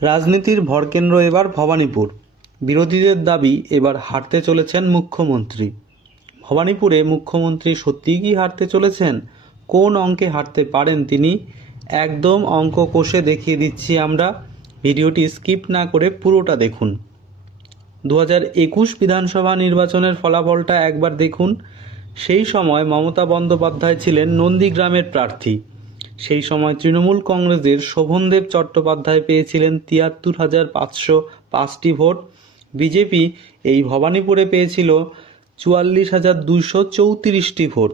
রাজনীতির ভরকেন্দ্র এবার ভবানীপুর। বিরোধীদের দাবি এবার হারতে চলেছেন মুখ্যমন্ত্রী। ভবানীপুরে মুখ্যমন্ত্রী সত্যিই কি হারতে চলেছেন? কোন অঙ্কে হারতে পারেন তিনি? একদম অঙ্ক কষে দেখিয়ে দিচ্ছি আমরা। ভিডিওটি স্কিপ না করে পুরোটা দেখুন। 2021 বিধানসভা নির্বাচনের ফলাফলটা একবার দেখুন। সেই সময় মমতা বন্দ্যোপাধ্যায় ছিলেন নন্দীগ্রামের প্রার্থী। সেই সময় তৃণমূল কংগ্রেসের শোভনদেব চট্টোপাধ্যায় পেয়েছিলেন 73,505টি ভোট। বিজেপি এই ভবানীপুরে পেয়েছিল 44,234টি ভোট।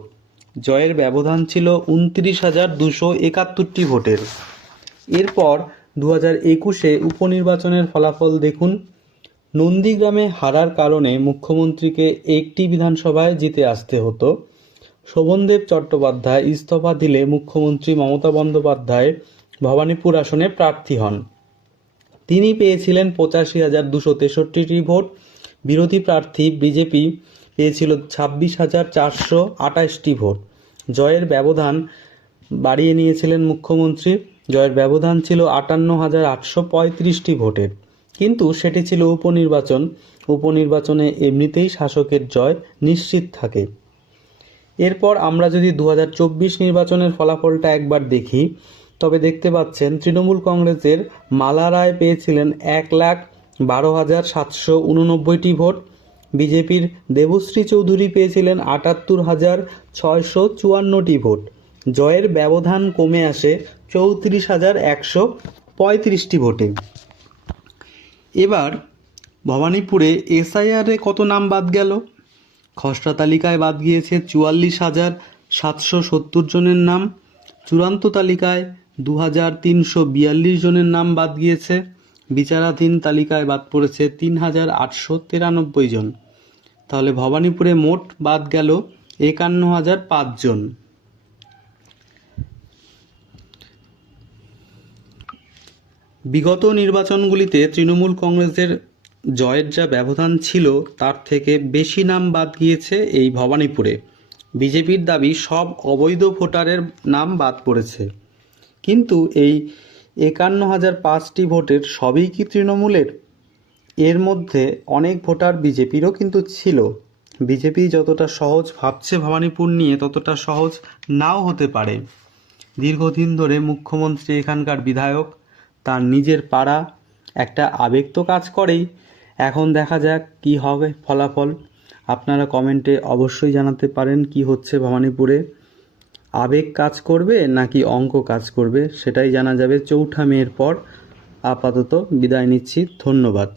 জয়ের ব্যবধান ছিল 29,271টি ভোটের। এরপর 2021-এ উপনির্বাচনের ফলাফল দেখুন। নন্দীগ্রামে হারার কারণে মুখ্যমন্ত্রীকে একটি বিধানসভায় জিতে আসতে হতো। শোভনদেব চট্টোপাধ্যায় ইস্তফা দিলে মুখ্যমন্ত্রী মমতা বন্দ্যোপাধ্যায় ভবানীপুর আসনে প্রার্থী হন। তিনি পেয়েছিলেন 85,263টি ভোট। বিরোধী প্রার্থী বিজেপি পেয়েছিল 26,428টি ভোট। জয়ের ব্যবধান বাড়িয়ে নিয়েছিলেন মুখ্যমন্ত্রী। জয়ের ব্যবধান ছিল 58,835টি ভোটের। কিন্তু সেটি ছিল উপনির্বাচন। উপনির্বাচনে এমনিতেই শাসকের জয় নিশ্চিত থাকে। এরপর আমরা যদি 2024 নির্বাচনের ফলাফলটা একবার দেখি, তবে দেখতে পাচ্ছেন তৃণমূল কংগ্রেসের মালা রায় পেয়েছিলেন 1,12,789টি ভোট। বিজেপির দেবশ্রী চৌধুরী পেয়েছিলেন 78,654টি ভোট। জয়ের ব্যবধান কমে আসে 34,135টি ভোটে। এবার ভবানীপুরে এসআইআরে কত নাম বাদ গেল? খসড়া তালিকায় বাদ গিয়েছে 44,770 জনের নাম। চূড়ান্ত তালিকায় 2,342 জনের নাম বাদ গিয়েছে। বিচারাধীন তালিকায় বাদ পড়েছে 3,893 জন। তাহলে ভবানীপুরে মোট বাদ গেল 51,005 জন। বিগত নির্বাচনগুলিতে তৃণমূল কংগ্রেসের জয়ের যা ব্যবধান ছিল তার থেকে বেশি নাম বাদ গিয়েছে এই ভবানীপুরে। বিজেপির দাবি সব অবৈধ ভোটারের নাম বাদ পড়েছে। কিন্তু এই 51,005টি ভোটের সবই কি তৃণমূলের? এর মধ্যে অনেক ভোটার বিজেপিরও কিন্তু ছিল। বিজেপি যতটা সহজ ভাবছে ভবানীপুর নিয়ে ততটা সহজ নাও হতে পারে। দীর্ঘদিন ধরে মুখ্যমন্ত্রী এখানকার বিধায়ক, তার নিজের পাড়া, একটা আবেগ তো কাজ করেই। এখন দেখা যাক কি হবে ফলাফল। আপনারা কমেন্টে অবশ্যই জানাতে পারেন কি হচ্ছে ভবানীপুরে। আবেগ কাজ করবে নাকি অঙ্ক কাজ করবে সেটাই জানা যাবে 4 মের পর। আপাতত বিদায় নিচ্ছি, ধন্যবাদ।